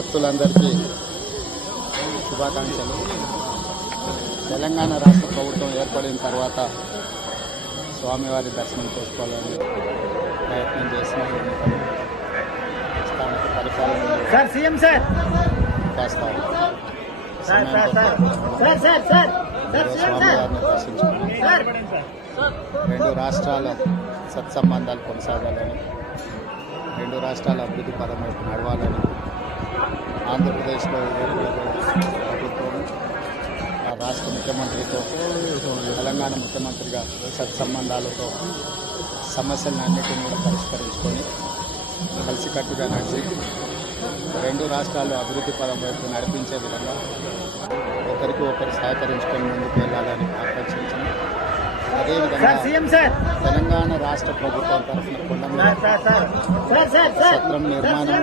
భక్తులందరికీ శుభాకాంక్షలు. తెలంగాణ రాష్ట్ర ప్రభుత్వం ఏర్పడిన తర్వాత స్వామివారి దర్శనం చేసుకోవాలని ప్రయత్నం చేసిన స్థానిక పరిపాలన కాస్త స్వామివారిని దర్శించుకున్నాం. రెండు రాష్ట్రాల సత్సంబంధాలు కొనసాగాలని, రెండు రాష్ట్రాల అభివృద్ధి పదం వైపు నడవాలని ఆంధ్రప్రదేశ్లో ప్రభుత్వం ఆ రాష్ట్ర ముఖ్యమంత్రితో, తెలంగాణ ముఖ్యమంత్రిగా సత్సంబంధాలతో సమస్యలను అన్నిటిని కూడా పరిష్కరించుకొని కలిసికట్టుగా నడిచి రెండు రాష్ట్రాలు అభివృద్ధి పదం వైపు నడిపించే విధంగా ఒకరికి ఒకరు సహకరించుకొని ముందుకు వెళ్ళాలని ఆకాంక్షించాం. అదేవిధంగా తెలంగాణ రాష్ట్ర ప్రభుత్వం తరఫున కొండ సత్రం నిర్మాణం,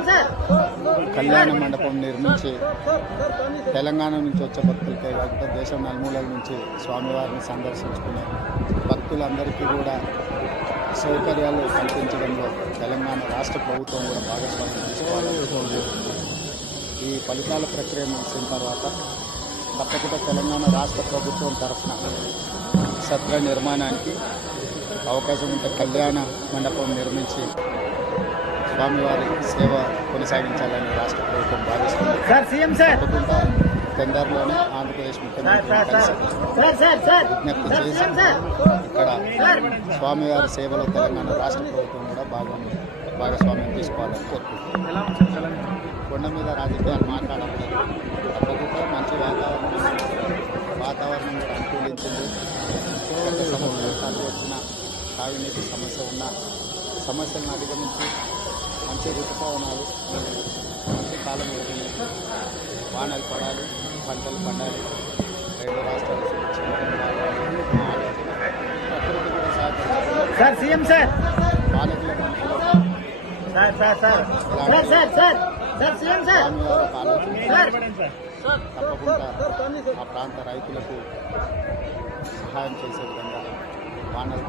కళ్యాణ మండపం నిర్మించి తెలంగాణ నుంచి వచ్చే భక్తులకే కాకుండా దేశం నలుమూలల నుంచి స్వామివారిని సందర్శించుకునే భక్తులందరికీ కూడా సౌకర్యాలు కల్పించడంలో తెలంగాణ రాష్ట్ర ప్రభుత్వం కూడా భాగస్వామ్యం తీసుకోవాలి. ఈ ఫలితాల ప్రక్రియ ముగిసిన తర్వాత తప్పకుండా తెలంగాణ రాష్ట్ర ప్రభుత్వం తరఫున సత్ర నిర్మాణానికి అవకాశం ఉంటే కళ్యాణ మండపం నిర్మించి స్వామివారి సేవ కొనసాగించాలని రాష్ట్ర ప్రభుత్వం భావిస్తుంది. తప్పకుండా తొందరలోనే ఆంధ్రప్రదేశ్ ముఖ్యమంత్రి విజ్ఞప్తి చేసి ఇక్కడ స్వామివారి సేవలో తెలంగాణ రాష్ట్ర ప్రభుత్వం కూడా భాగస్వామ్యం తీసుకోవాలని కోరుకుంటున్నాం. కొండ మీద రాజకీయాలు మాట్లాడకూడదు. తప్పకుండా మంచి వాతావరణం కూడా అనుకూలించింది. గత సంవత్సరాలు వచ్చిన తాగునీటి సమస్య ఉన్న సమస్యలను అధిగమించి మంచి ఋతుపవనాలు, మంచి కాలం ఎదుగుతుంది, వానలు పడాలి, పంటలు పండాలి, రెండు రాష్ట్రాలు ప్రకృతి కూడా సహకరించాలి. పాలకుల తప్పకుండా ఆ ప్రాంత రైతులకు సహాయం చేసే విధంగా వానలు